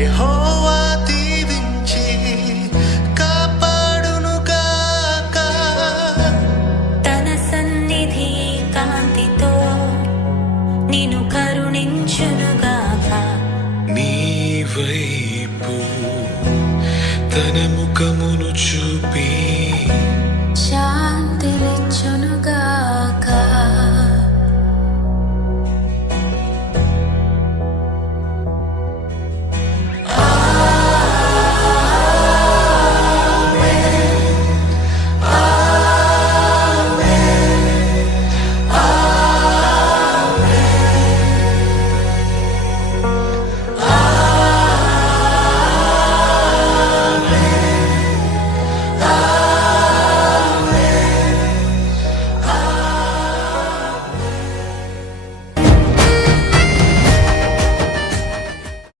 యెహోవా దీవించి కాపాడునుగాక. తన సన్నిధి కాంతితో నిన్ను కరుణించునుగాక. నీ వైపు తన ముఖమును చూపి